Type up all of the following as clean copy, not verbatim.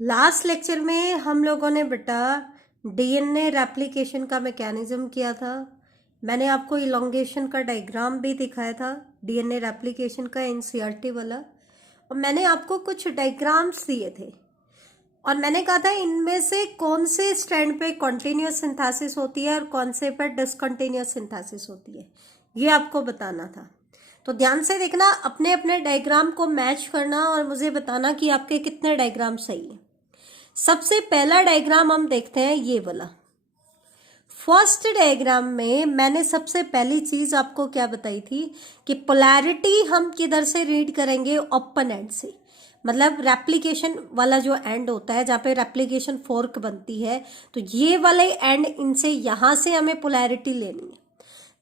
Last lecture में हम लोगों ने बेटा डीएनए रेप्लिकेशन का मैकेनिज्म किया था। मैंने आपको इलोंगेशन का डायग्राम भी दिखाया था डीएनए रेप्लिकेशन का एनसीईआरटी वाला, और मैंने आपको कुछ डायग्राम्स दिए थे और मैंने कहा था इनमें से कौन से स्ट्रैंड पे कॉन्टिन्यूस सिंथेसिस होती है और कौन से पर डिसकंटिन्यूस सिंथेसिस होती है, ये आपको बताना था। तो ध्यान से देखना, अपने अपने डायग्राम को मैच करना और मुझे बताना कि आपके कितने डायग्राम सही है। सबसे पहला डायग्राम हम देखते हैं, ये वाला। फर्स्ट डायग्राम में मैंने सबसे पहली चीज आपको क्या बताई थी कि पोलैरिटी हम किधर से रीड करेंगे, ओपन एंड से। मतलब रेप्लिकेशन वाला जो एंड होता है जहाँ पे रेप्लिकेशन फोर्क बनती है, तो ये वाले एंड इनसे यहां से हमें पोलैरिटी लेनी है।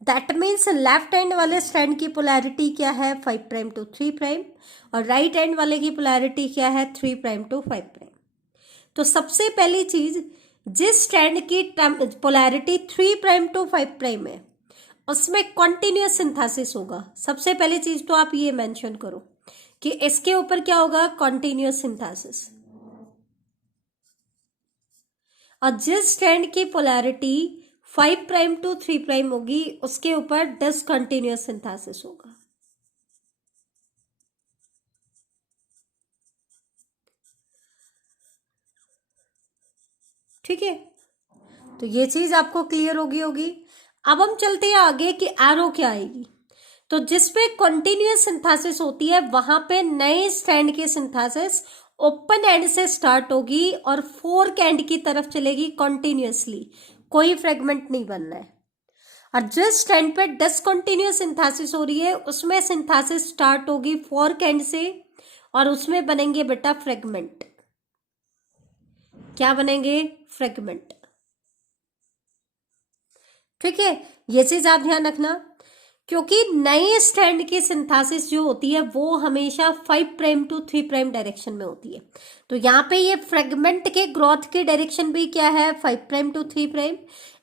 दैट मीन्स लेफ्ट हैंड वाले स्ट्रैंड की पोलैरिटी क्या है, 5 प्राइम टू 3 प्राइम, और राइट हैंड वाले की पोलैरिटी क्या है, 3 प्राइम टू 5 प्राइम। तो सबसे पहली चीज, जिस स्ट्रैंड की पोलैरिटी 3 प्राइम टू 5 प्राइम है उसमें कॉन्टिन्यूस सिंथेसिस होगा। सबसे पहली चीज तो आप ये मेंशन करो कि इसके ऊपर क्या होगा, कॉन्टिन्यूस सिंथेसिस। और जिस स्ट्रैंड की पोलैरिटी 5 प्राइम टू 3 प्राइम होगी उसके ऊपर डिसकंटिन्यूस सिंथेसिस होगा। ठीक है, तो ये चीज आपको क्लियर होगी। अब हम चलते हैं आगे कि एरो क्या आएगी। तो जिसपे कंटिन्यूअस सिंथेसिस होती है वहां पे नए स्ट्रैंड की सिंथेसिस ओपन एंड से स्टार्ट होगी और फोर्क एंड की तरफ चलेगी कंटिन्यूअसली, कोई फ्रेगमेंट नहीं बनना है। और जिस स्ट्रैंड पे डिसकंटिन्यूअस सिंथेसिस हो रही है उसमें सिंथेसिस स्टार्ट होगी फोर्क एंड से और उसमें बनेंगे बेटा फ्रेगमेंट। क्या बनेंगे, फ्रेगमेंट। ठीक है, ये चीज आप ध्यान रखना, क्योंकि नए स्ट्रैंड की सिंथेसिस जो होती है वो हमेशा 5 प्राइम टू 3 प्राइम डायरेक्शन में होती है। तो यहाँ पे ये फ्रेगमेंट के ग्रोथ की डायरेक्शन भी क्या है, 5 prime to 3 prime.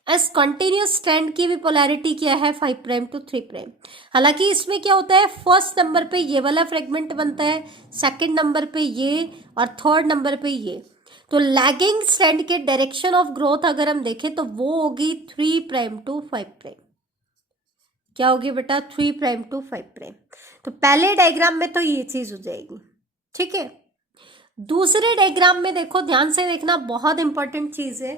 As continuous strand की भी पोलैरिटी क्या है, 5 प्राइम टू 3 प्राइम। हालांकि इसमें क्या होता है, फर्स्ट नंबर पे ये वाला फ्रेगमेंट बनता है, सेकंड नंबर पे ये, और थर्ड नंबर पे ये। तो लैगिंग स्ट्रैंड के डायरेक्शन ऑफ ग्रोथ अगर हम देखें तो वो होगी 3 प्राइम टू 5 प्राइम। क्या होगी बेटा, 3 प्राइम टू 5 प्राइम। तो पहले डायग्राम में तो ये चीज हो जाएगी। ठीक है, दूसरे डायग्राम में देखो, ध्यान से देखना, बहुत इंपॉर्टेंट चीज है।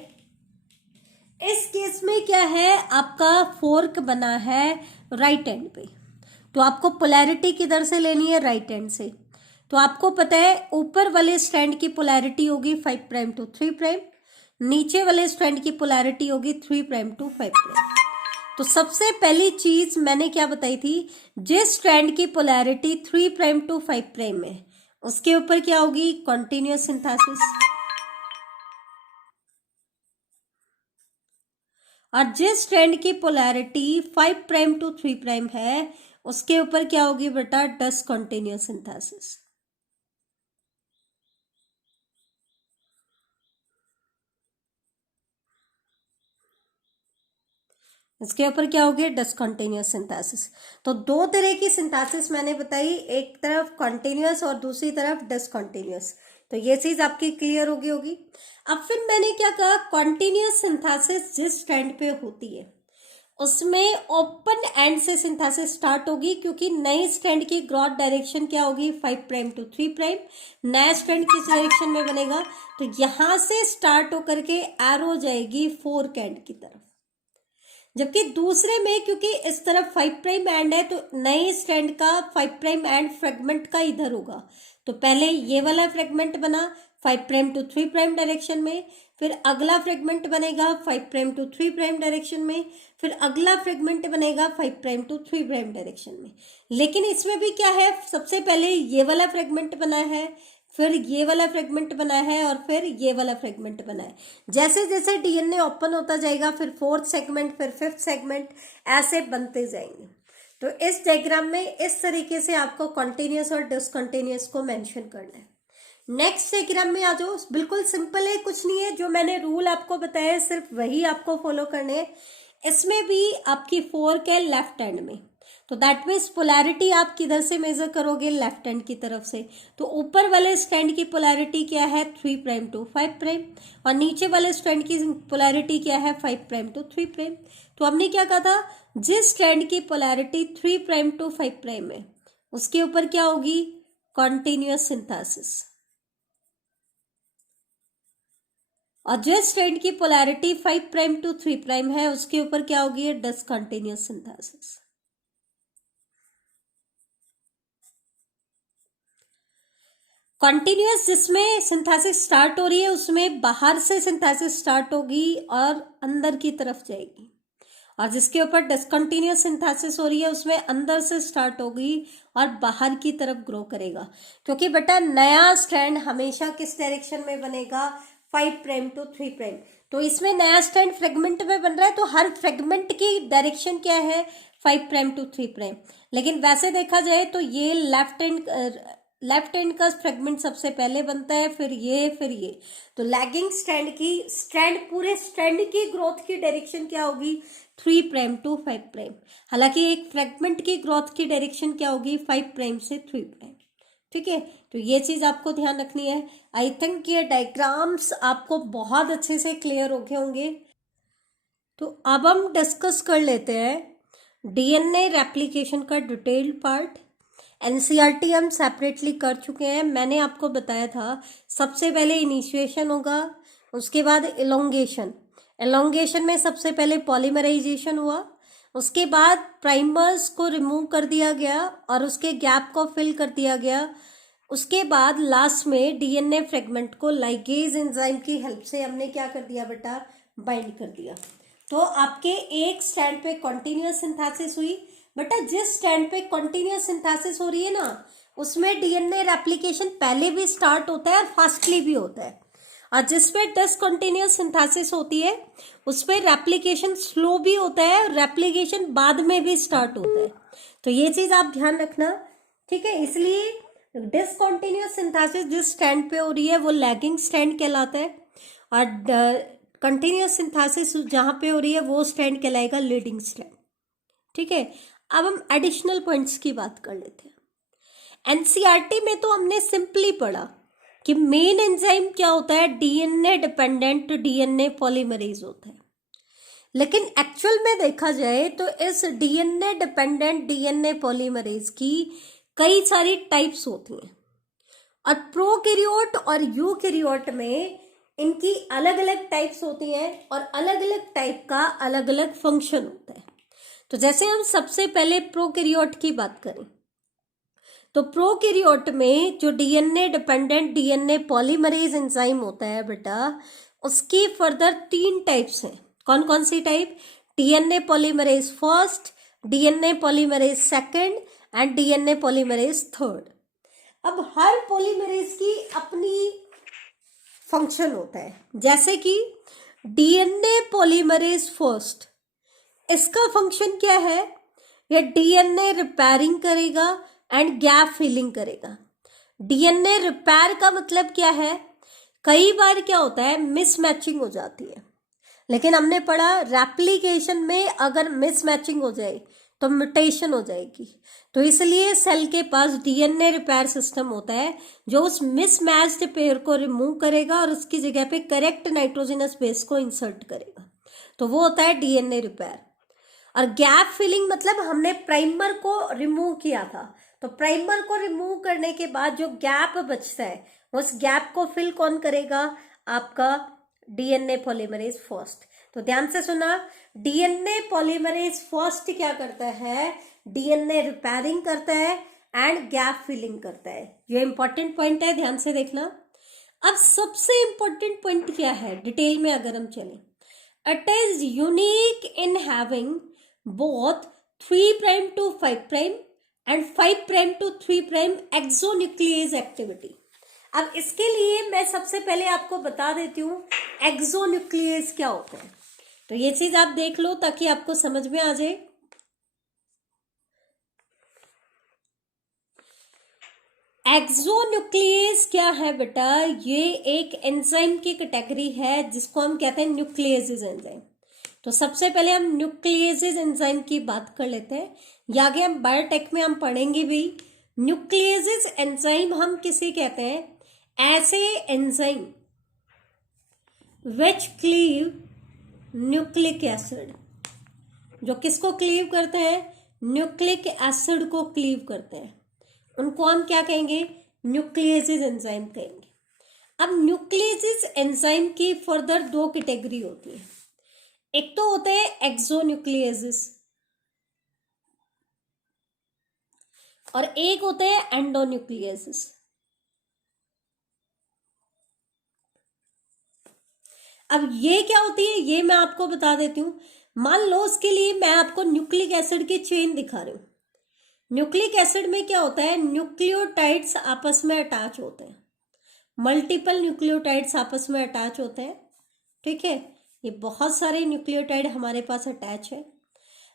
इस केस में क्या है, आपका फोर्क बना है राइट एंड पे, तो आपको पोलैरिटी किधर से लेनी है, राइट एंड से। तो आपको पता है ऊपर वाले स्ट्रैंड की पोलैरिटी होगी 5 प्राइम टू 3 प्राइम, नीचे वाले स्ट्रैंड की पोलैरिटी होगी 3 प्राइम टू 5 प्राइम। तो सबसे पहली चीज मैंने क्या बताई थी, जिस स्ट्रैंड की पोलैरिटी 3 प्राइम टू 5 प्राइम है उसके ऊपर क्या होगी, कॉन्टिन्यूअस सिंथेसिस। और जिस स्ट्रैंड की पोलैरिटी 5 प्राइम टू 3 प्राइम है उसके ऊपर क्या होगी बेटा, डिसकंटिन्यूअस सिंथेसिस। इसके ऊपर क्या होगी, डिसकंटिन्यूअस सिंथेसिस। तो दो तरह की सिंथेसिस मैंने बताई, एक तरफ कंटिन्यूअस और दूसरी तरफ डिसकंटिन्यूअस। तो ये चीज आपकी क्लियर होगी। अब फिर मैंने क्या कहा, कंटिन्यूअस सिंथेसिस जिस स्ट्रैंड पे होती है उसमें ओपन एंड से सिंथेसिस स्टार्ट होगी, क्योंकि नई स्ट्रैंड की ग्रोथ डायरेक्शन क्या होगी, 5 प्राइम टू 3 प्राइम। नया स्ट्रैंड किस डायरेक्शन में बनेगा, तो यहां से स्टार्ट होकर के एरो जाएगी फोर्क एंड की तरफ। जबकि दूसरे में क्योंकि इस तरफ 5 प्राइम एंड है तो नए स्ट्रैंड का 5 प्राइम एंड फ्रेगमेंट का इधर होगा। तो पहले ये वाला फ्रेगमेंट बना 5 प्राइम टू 3 प्राइम डायरेक्शन में, फिर अगला फ्रेगमेंट बनेगा 5 प्राइम टू 3 प्राइम डायरेक्शन में, फिर अगला फ्रेगमेंट बनेगा 5 प्राइम टू 3 प्राइम डायरेक्शन में। लेकिन इसमें भी क्या है, सबसे पहले ये वाला फ्रेगमेंट बना है, फिर ये वाला फ्रेगमेंट बना है, और फिर ये वाला फ्रेगमेंट बना है। जैसे जैसे डीएनए ओपन होता जाएगा फिर फोर्थ सेगमेंट, फिर फिफ्थ सेगमेंट, ऐसे बनते जाएंगे। तो इस डायग्राम में इस तरीके से आपको कंटिन्यूअस और डिसकंटिन्यूअस को मेंशन करना है। नेक्स्ट डायग्राम में आ जाओ, बिल्कुल सिंपल है, कुछ नहीं है, जो मैंने रूल आपको बताया है सिर्फ वही आपको फॉलो करने हैं। इसमें भी आपकी फोर्क है लेफ्ट हैंड में, तो दैट मीन्स पोलैरिटी आप किधर से मेजर करोगे, लेफ्ट हैंड की तरफ से। तो ऊपर वाले स्ट्रैंड की पोलैरिटी क्या है, 3 प्राइम टू 5 प्राइम, और नीचे वाले स्ट्रैंड की पोलैरिटी क्या है, 5 प्राइम टू 3 प्राइम। तो हमने क्या कहा था, जिस स्ट्रैंड की पोलैरिटी 3 प्राइम टू 5 प्राइम है उसके ऊपर क्या होगी, कॉन्टिन्यूअस सिंथेसिस, और जिस स्ट्रैंड की पोलैरिटी 5 प्राइम टू 3 प्राइम है उसके ऊपर क्या होगी, डिसकंटिन्यूअस सिंथेसिस। कॉन्टिन्यूअस जिसमें सिंथेसिस स्टार्ट हो रही है उसमें बाहर से सिंथेसिस स्टार्ट होगी और अंदर की तरफ जाएगी, और जिसके ऊपर डिसकंटिन्यूअस सिंथेसिस हो रही है उसमें अंदर से स्टार्ट होगी और बाहर की तरफ ग्रो करेगा। क्योंकि बेटा नया स्ट्रैंड हमेशा किस डायरेक्शन में बनेगा, 5 प्राइम टू 3 प्राइम। तो इसमें नया स्ट्रैंड फ्रेगमेंट में बन रहा है, तो हर फ्रेगमेंट की डायरेक्शन क्या है, 5 प्राइम टू 3 प्राइम। लेकिन वैसे देखा जाए तो ये लेफ्ट हैंड का फ्रेगमेंट सबसे पहले बनता है, फिर ये। तो लैगिंग स्ट्रैंड पूरे स्ट्रैंड की ग्रोथ की डायरेक्शन क्या होगी, 3 प्राइम टू 5 प्राइम। हालांकि एक फ्रेगमेंट की ग्रोथ की डायरेक्शन क्या होगी, 5 प्राइम से 3 प्राइम। ठीक है, तो ये चीज आपको ध्यान रखनी है। आई थिंक ये डायग्राम्स आपको बहुत अच्छे से क्लियर हो गए होंगे। तो अब हम डिस्कस कर लेते हैं डीएनए रेप्लिकेशन का डिटेल्ड पार्ट। एनसीईआरटी हम सेपरेटली कर चुके हैं। मैंने आपको बताया था सबसे पहले इनिशिएशन होगा, उसके बाद एलोंगेशन में सबसे पहले पॉलीमराइजेशन हुआ, उसके बाद प्राइमर्स को रिमूव कर दिया गया और उसके गैप को फिल कर दिया गया। उसके बाद लास्ट में डीएनए फ्रेगमेंट को लाइगेज एंजाइम की हेल्प से हमने क्या कर दिया बेटा, बाइंड कर दिया। तो आपके एक स्टैंड पे कॉन्टिन्यूअस सिंथेसिस हुई। बेटा जिस स्टैंड पे कॉन्टिन्यूअस सिंथेसिस हो रही है ना उसमें डीएनए रेप्लिकेशन पहले भी स्टार्ट होता है और फास्टली भी होता है, और जिस पे डिसकंटिन्यूअस सिंथेसिस होती है उस पे रेप्लिकेशन स्लो भी होता है और रेप्लिकेशन बाद में भी स्टार्ट होता है। तो ये चीज आप ध्यान रखना, ठीक है। इसलिए डिसकंटिन्यूअस सिंथेसिस जिस स्टैंड पे हो रही है वो लैगिंग स्टैंड कहलाता है, और कंटिन्यूअस सिंथेसिस जहां पे हो रही है वो स्टैंड कहलाएगा लीडिंग स्टैंड। ठीक है, अब हम एडिशनल पॉइंट्स की बात कर लेते हैं। एनसीईआरटी में तो हमने सिंपली पढ़ा कि मेन एंजाइम क्या होता है, डीएनए डिपेंडेंट डीएनए पॉलीमरेज होता है। लेकिन एक्चुअल में देखा जाए तो इस डीएनए डिपेंडेंट डीएनए पॉलीमरेज की कई सारी टाइप्स होती हैं, और प्रोकैरियोट और यूकैरियोट में इनकी अलग अलग टाइप्स होती हैं और अलग अलग टाइप का अलग अलग फंक्शन होता है। तो जैसे हम सबसे पहले प्रोकैरियोट की बात करें तो प्रोकैरियोट में जो DNA dependent DNA polymerase enzyme होता है बेटा, उसकी फर्दर 3 टाइप्स हैं। कौन कौन सी type, DNA polymerase first, DNA polymerase second and DNA polymerase third. अब हर पॉलीमरेज की अपनी फंक्शन होता है। जैसे कि डीएनए पॉलीमरेज फर्स्ट, इसका फंक्शन क्या है, यह डीएनए रिपेयरिंग करेगा एंड गैप फिलिंग करेगा। डीएनए रिपेयर का मतलब क्या है, कई बार क्या होता है मिसमैचिंग हो जाती है, लेकिन हमने पढ़ा रेप्लिकेशन में अगर मिसमैचिंग हो जाए तो म्यूटेशन हो जाएगी। तो इसलिए सेल के पास डीएनए रिपेयर सिस्टम होता है जो उस मिसमैच्ड पेयर को रिमूव करेगा और उसकी जगह पे करेक्ट नाइट्रोजनस बेस को इंसर्ट करेगा। तो वो होता है डीएनए रिपेयर। और गैप फिलिंग मतलब हमने प्राइमर को रिमूव किया था, तो प्राइमर को रिमूव करने के बाद जो गैप बचता है उस गैप को फिल कौन करेगा, आपका डीएनए पॉलीमरेज फर्स्ट। तो ध्यान से सुना, डीएनए पॉलीमरेज फर्स्ट क्या करता है, डीएनए रिपेयरिंग करता है एंड गैप फिलिंग करता है। ये इंपॉर्टेंट पॉइंट है, ध्यान से देखना। अब सबसे इंपॉर्टेंट पॉइंट क्या है डिटेल में अगर हम चलें, it is unique in having both 3 prime to 5 prime and 5 prime to 3 prime exonuclease activity. अब इसके लिए मैं सबसे पहले आपको बता देती हूँ एक्सोन्यूक्लियेज क्या होता है। तो ये चीज आप देख लो ताकि आपको समझ में आ जाए। एक्सोन्यूक्लियेज क्या है बेटा, ये एक एंजाइम की कैटेगरी है जिसको हम कहते हैं न्यूक्लियेज एंजाइम। तो सबसे पहले हम न्यूक्लियेजेज एंजाइम की बात कर लेते हैं, या आगे हम बायोटेक में हम पढ़ेंगे भी। न्यूक्लियेजेज एंजाइम हम किसे कहते हैं? ऐसे enzyme which cleave nucleic acid, जो किसको क्लीव करते हैं? न्यूक्लिक एसिड को क्लीव करते हैं, उनको हम क्या कहेंगे? न्यूक्लियेजेज एंजाइम कहेंगे। अब न्यूक्लियेजेज एंजाइम की फर्दर दो कैटेगरी होती है। एक तो होते हैं एक्सोन्यूक्लियेजेस और एक होते हैं एंडोन्यूक्लियेजेस। अब ये क्या होती है ये मैं आपको बता देती हूँ। मान लो उसके लिए मैं आपको न्यूक्लिक एसिड की चेन दिखा रही हूँ। न्यूक्लिक एसिड में क्या होता है? न्यूक्लियोटाइड्स आपस में अटैच होते हैं, मल्टीपल न्यूक्लियोटाइड्स आपस में अटैच होते हैं। ठीक है, ये बहुत सारे न्यूक्लियोटाइड हमारे पास अटैच है।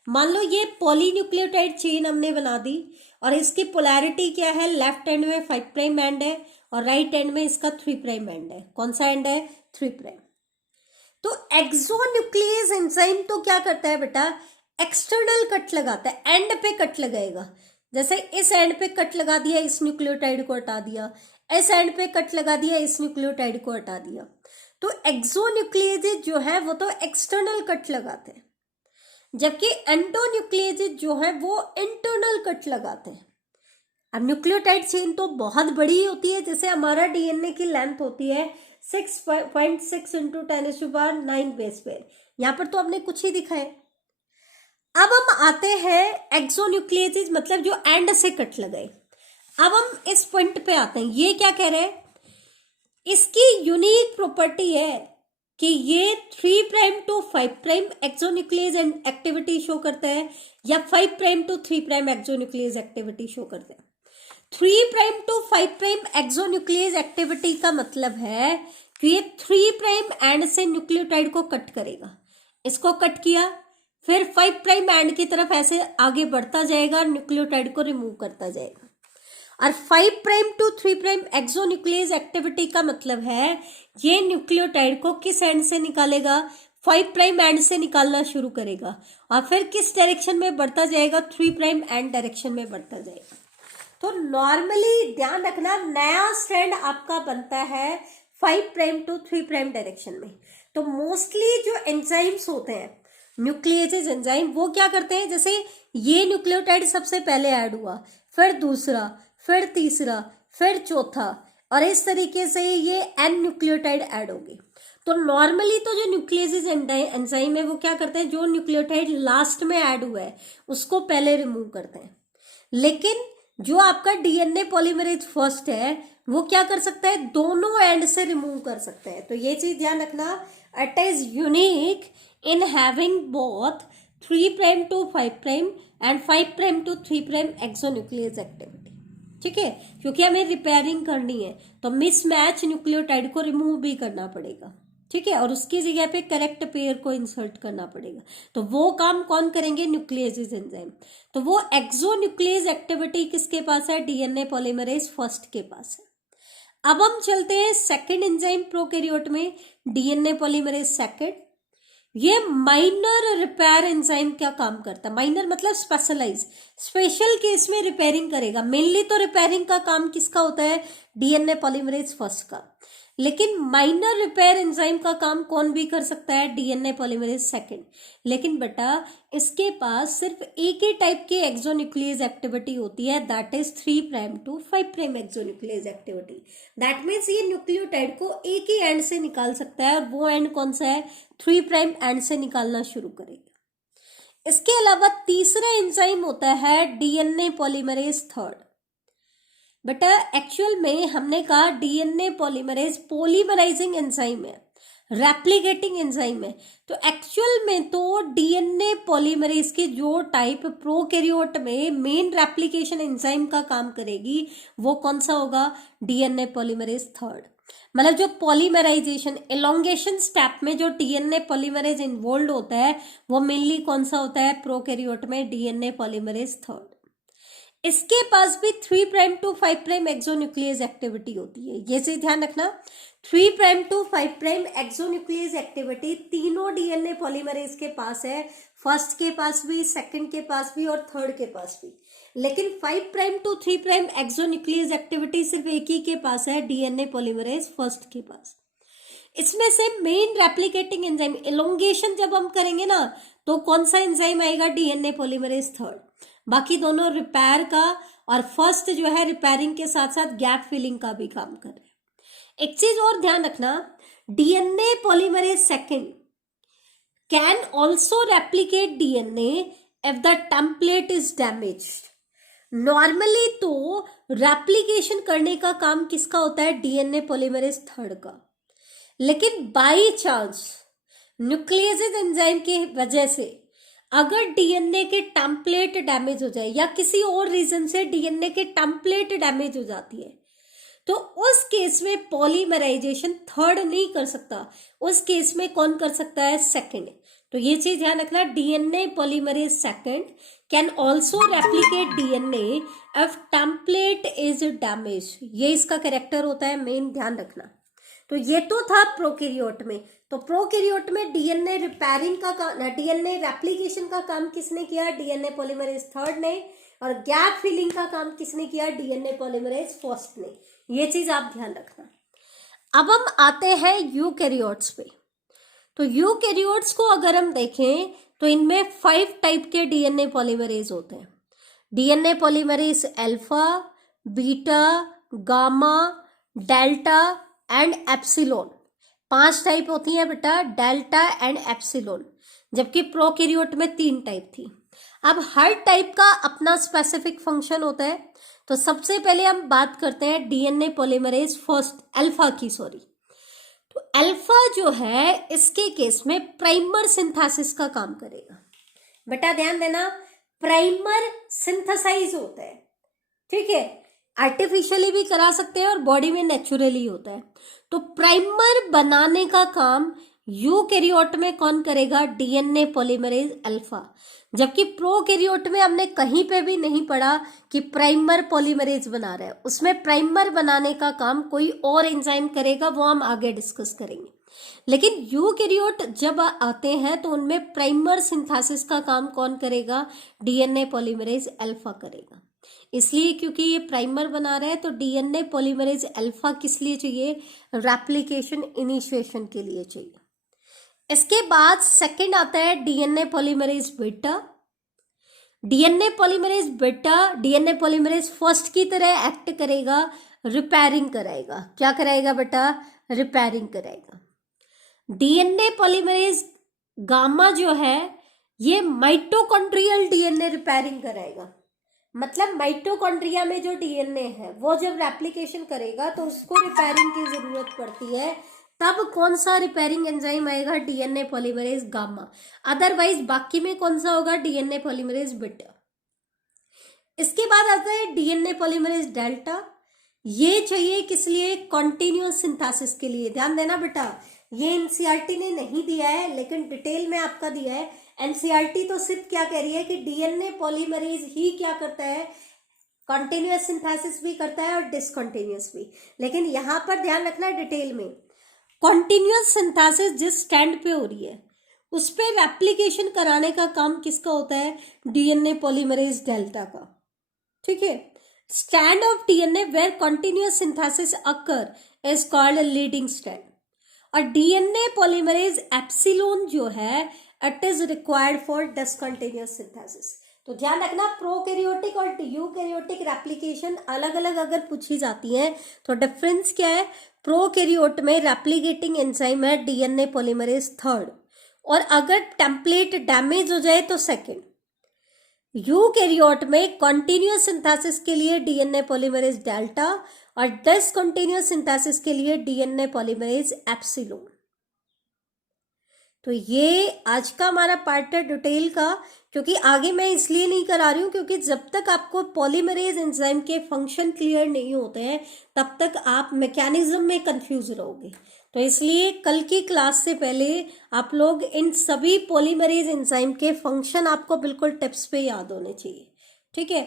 मान लो ये पॉलीन्यूक्लियोटाइड चेन हमने बना दी और इसकी पोलैरिटी क्या है? लेफ्ट एंड में 5 प्राइम एंड है और राइट एंड में इसका 3 प्राइम एंड है। कौन सा एंड है? 3 प्राइम। तो एक्सोन्यूक्लियेज एंजाइम तो क्या करता है बेटा? एक्सटर्नल कट लगाता है, एंड पे कट लगाएगा। जैसे इस एंड पे कट लगा दिया, इस न्यूक्लियोटाइड को हटा दिया, इस एंड पे कट लगा दिया, इस न्यूक्लियोटाइड को हटा दिया। तो एक्सोन्यूक्लियेज जो है वो तो एक्सटर्नल कट लगाते हैं, जबकि एंडोन्यूक्लियेज जो है वो इंटरनल कट लगाते हैं। अब न्यूक्लियोटाइड चेन तो बहुत बड़ी होती है, जैसे हमारा डीएनए की लेंथ होती है 6.6 इंटू 10⁹ बेस पेयर। यहां पर तो हमने कुछ ही दिखाए। अब हम आते हैं एक्सोन्यूक्लियेज, मतलब जो एंड से कट लगाए। अब हम इस पॉइंट पे आते हैं, ये क्या कह रहे हैं? इसकी यूनिक प्रॉपर्टी है कि ये 3 prime to 5 prime exonuclease activity show करता है, या 5 prime to 3 prime exonuclease activity show करता है। 3 prime to 5 prime exonuclease activity का मतलब है कि ये 3 प्राइम एंड से न्यूक्लियोटाइड को कट करेगा। इसको कट किया, फिर 5 प्राइम एंड की तरफ ऐसे आगे बढ़ता जाएगा, न्यूक्लियोटाइड को रिमूव करता जाएगा। और 5 prime to 3 prime exonuclease activity का मतलब है ये न्यूक्लियोटाइड को किस एंड से निकालेगा? 5 प्राइम एंड से निकालना शुरू करेगा और फिर किस डायरेक्शन में बढ़ता जाएगा? 3 प्राइम एंड डायरेक्शन में बढ़ता जाएगा। तो नॉर्मली ध्यान रखना, नया स्ट्रैंड आपका बनता है 5 प्राइम टू 3 प्राइम डायरेक्शन में। तो मोस्टली जो एंजाइम्स होते हैं न्यूक्लियेजेज एंजाइम, वो क्या करते हैं? जैसे ये न्यूक्लियोटाइड सबसे पहले ऐड हुआ, फिर दूसरा, फिर तीसरा, फिर चौथा, और इस तरीके से ये n न्यूक्लियोटाइड ऐड होगी। तो नॉर्मली तो जो न्यूक्लियेजेज एंजाइम है वो क्या करते हैं? जो न्यूक्लियोटाइड लास्ट में ऐड हुआ है उसको पहले रिमूव करते हैं। लेकिन जो आपका डीएनए पॉलीमरेज फर्स्ट है वो क्या कर सकता है? दोनों एंड से रिमूव कर सकता है। तो ये चीज ध्यान रखना, it is unique in having both 3 prime to 5 prime and 5 prime to 3 prime exonuclease activity. ठीक है, क्योंकि हमें रिपेयरिंग करनी है तो मिसमैच न्यूक्लियोटाइड को रिमूव भी करना पड़ेगा। ठीक है, और उसकी जगह पे करेक्ट पेयर को इंसर्ट करना पड़ेगा। तो वो काम कौन करेंगे? न्यूक्लियेजेज एंजाइम। तो वो एक्सोन्यूक्लियेज एक्टिविटी किसके पास है? डीएनए पॉलीमरेज फर्स्ट के पास है। अब हम चलते हैं सेकंड एंजाइम प्रोकैरियोट में, डीएनए पॉलीमरेज सेकंड। ये माइनर रिपेयर एंजाइम क्या काम करता है? माइनर मतलब स्पेशलाइज, स्पेशल केस में रिपेयरिंग करेगा। मेनली तो रिपेयरिंग का काम किसका होता है? डीएनए पॉलीमरेज फर्स्ट का। लेकिन माइनर रिपेयर एंजाइम का काम कौन भी कर सकता है? DNA polymerase second. लेकिन बेटा इसके पास सिर्फ एक ही टाइप की एक्सोन्यूक्लियेज एक्टिविटी होती है, that is 3 prime to 5 prime exonuclease activity. That means ये न्यूक्लियोटाइड को एक ही एंड से निकाल सकता है, और वो एंड कौन सा है? 3 प्राइम एंड से निकालना शुरू करेगा। इसके अलावा तीसरा एंजाइम होता है डीएनए पॉलीमरेज थर्ड। बेटा एक्चुअल में हमने कहा डीएनए पॉलीमरेज पॉलीमराइजिंग एंजाइम है, रेप्लिकेटिंग एंजाइम है। तो एक्चुअल में तो डीएनए पॉलीमरेज के जो टाइप प्रोकैरियोट में मेन रेप्लिकेशन एंजाइम का काम करेगी वो कौन सा होगा? DNA polymerase third. मतलब जो पॉलीमराइजेशन एलोंगेशन स्टेप में जो डीएनए पॉलीमरेज इन्वॉल्व होता है वो मेनली कौन सा होता है? प्रोकैरियोट में डीएनए पॉलीमरेज थर्ड। इसके पास भी 3 prime to 5 prime exonuclease activity होती है। ये चीज ध्यान रखना, 3' to 5' एक्सोन्यूक्लियस एक्टिविटी तीनों डीएनए पॉलीमरेज के पास है, फर्स्ट के पास भी, सेकंड के पास भी और थर्ड के पास भी। लेकिन 5' to 3' एक्सोन्यूक्लियस एक्टिविटी सिर्फ एक ही के पास है, डीएनए पॉलीमरेज फर्स्ट के पास। इसमें से मेन रेप्लिकेटिंग एंजाइम एलोंगेशन जब हम करेंगे ना तो कौन सा एंजाइम आएगा, डीएनए पॉलीमरेज थर्ड। बाकी दोनों रिपेयर का और फर्स्ट जो है रिपेयरिंग के साथ साथ गैप फिलिंग का भी काम कर रहे हैं। एक चीज और ध्यान रखना, DNA polymerase second can also replicate DNA if the template is damaged. Normally तो रेप्लिकेशन करने का काम किसका होता है, डीएनए पॉलीमरेज थर्ड का। लेकिन बाई चांस न्यूक्लियस एंजाइम की वजह से अगर डीएनए के टेम्पलेट डैमेज हो जाए या किसी और रीजन से डीएनए के टेम्पलेट डैमेज हो जाती है तो उस केस में पॉलीमराइजेशन थर्ड नहीं कर सकता, उस केस में कौन कर सकता है, सेकंड। तो ये चीज ध्यान रखना, DNA polymerase second can also replicate DNA if template is damage. ये इसका कैरेक्टर होता है, मेन ध्यान रखना। तो ये तो था प्रोकैरियोट में। तो प्रोकैरियोट में डीएनए रिपेयरिंग का काम, डीएनए रेप्लिकेशन का काम किसने किया, डीएनए पॉलीमरेज थर्ड ने, और गैप फिलिंग का काम किसने किया, डीएनए पॉलीमरेज फर्स्ट ने। ये चीज आप ध्यान रखना। अब हम आते हैं यूकैरियोट्स पे। तो यूकैरियोट्स को अगर हम देखें तो इनमें 5 टाइप के डीएनए पॉलीमरेज होते हैं। DNA polymerase alpha, beta, gamma, delta and epsilon. 5 type होती हैं बेटा, डेल्टा एंड एप्सिलॉन, जबकि प्रोकैरियोट में 3 टाइप थी। अब हर टाइप का अपना स्पेसिफिक फंक्शन होता है। तो सबसे पहले हम बात करते हैं डीएनए पॉलीमरेज फर्स्ट अल्फा की, तो अल्फा जो है इसके केस में प्राइमर सिंथेसिस का काम करेगा। बेटा ध्यान देना, प्राइमर सिंथेसाइज होता है, ठीक है, आर्टिफिशियली भी करा सकते हैं और बॉडी में नेचुरली होता है। तो प्राइमर बनाने का काम यूकैरियोट में कौन करेगा, डीएनए पॉलीमरेज अल्फा। जबकि प्रोकैरियोट में हमने कहीं पे भी नहीं पढ़ा कि प्राइमर पॉलीमरेज बना रहा है, उसमें प्राइमर बनाने का काम कोई और एंजाइम करेगा, वो हम आगे डिस्कस करेंगे। लेकिन यूकैरियोट जब आते हैं तो उनमें प्राइमर सिंथेसिस का काम कौन करेगा, डीएनए पॉलीमरेज अल्फा करेगा। इसलिए क्योंकि ये प्राइमर बना रहा है तो डीएनए पॉलीमरेज अल्फा किस लिए चाहिए, रेप्लिकेशन इनिशिएशन के लिए चाहिए। इसके बाद सेकंड आता है DNA polymerase beta. DNA polymerase beta DNA polymerase first की तरह एक्ट करेगा, रिपेयरिंग कराएगा। क्या कराएगा बेटा, रिपेयरिंग कराएगा। डीएनए पॉलीमरेज गामा जो है ये माइटोकॉन्ड्रियल डीएनए रिपेयरिंग कराएगा। मतलब माइटोकॉन्ड्रिया में जो डीएनए है वो जब रेप्लिकेशन करेगा तो उसको रिपेयरिंग की जरूरत पड़ती है, तब कौन सा रिपेयरिंग एंजाइम आएगा, डीएनए पॉलीमरेज गामा। अदरवाइज बाकी में कौन सा होगा, डीएनए पॉलीमरेज बीटा। इसके बाद आता है डीएनए पॉलीमरेज डेल्टा। ये चाहिए किस लिए, कॉन्टिन्यूअस सिंथेसिस के लिए। ध्यान देना बेटा, ये एनसीईआरटी ने नहीं दिया है लेकिन डिटेल में आपका दिया है। एनसीईआरटी तो सिर्फ क्या कह रही है कि डीएनए पॉलीमरेज ही क्या करता है, कॉन्टिन्यूअस सिंथेसिस भी करता है और डिसकॉन्टिन्यूअस भी। लेकिन यहां पर ध्यान रखना डिटेल में, कॉन्टिन्यूअस सिंथेसिस जिस स्टैंड पे हो रही है उस पे रेप्लिकेशन कराने का काम किसका होता है, डीएनए पॉलीमरेज डेल्टा का, ठीक है। Stand of DNA where continuous synthesis occur is called leading stand. और डीएनए पॉलीमरेज एप्सिलॉन जो है it is required for discontinuous synthesis. तो ध्यान रखना, प्रोकैरियोटिक और यूकैरियोटिक रेप्लिकेशन अलग अलग अगर पूछी जाती है तो डिफरेंस क्या है, प्रोकैरियोट में रेप्लिकेटिंग एंजाइम है डीएनए पॉलीमरेज थर्ड, और अगर टेम्पलेट डैमेज हो जाए तो सेकंड। यूकैरियोट में कॉन्टिन्यूअस सिंथेसिस के लिए डीएनए पॉलीमरेज डेल्टा और डिसकंटिन्यूअस सिंथेसिस के लिए डीएनए पॉलीमरेज एप्सिलॉन। तो ये आज का हमारा पार्ट है डिटेल का, क्योंकि आगे मैं इसलिए नहीं करा रही हूँ क्योंकि जब तक आपको पॉलीमरेज एंजाइम के फंक्शन क्लियर नहीं होते हैं तब तक आप मैकेनिज्म में कंफ्यूज रहोगे। तो इसलिए कल की क्लास से पहले आप लोग इन सभी पॉलीमरेज एंजाइम के फंक्शन आपको बिल्कुल टिप्स पे याद होने चाहिए, ठीक है।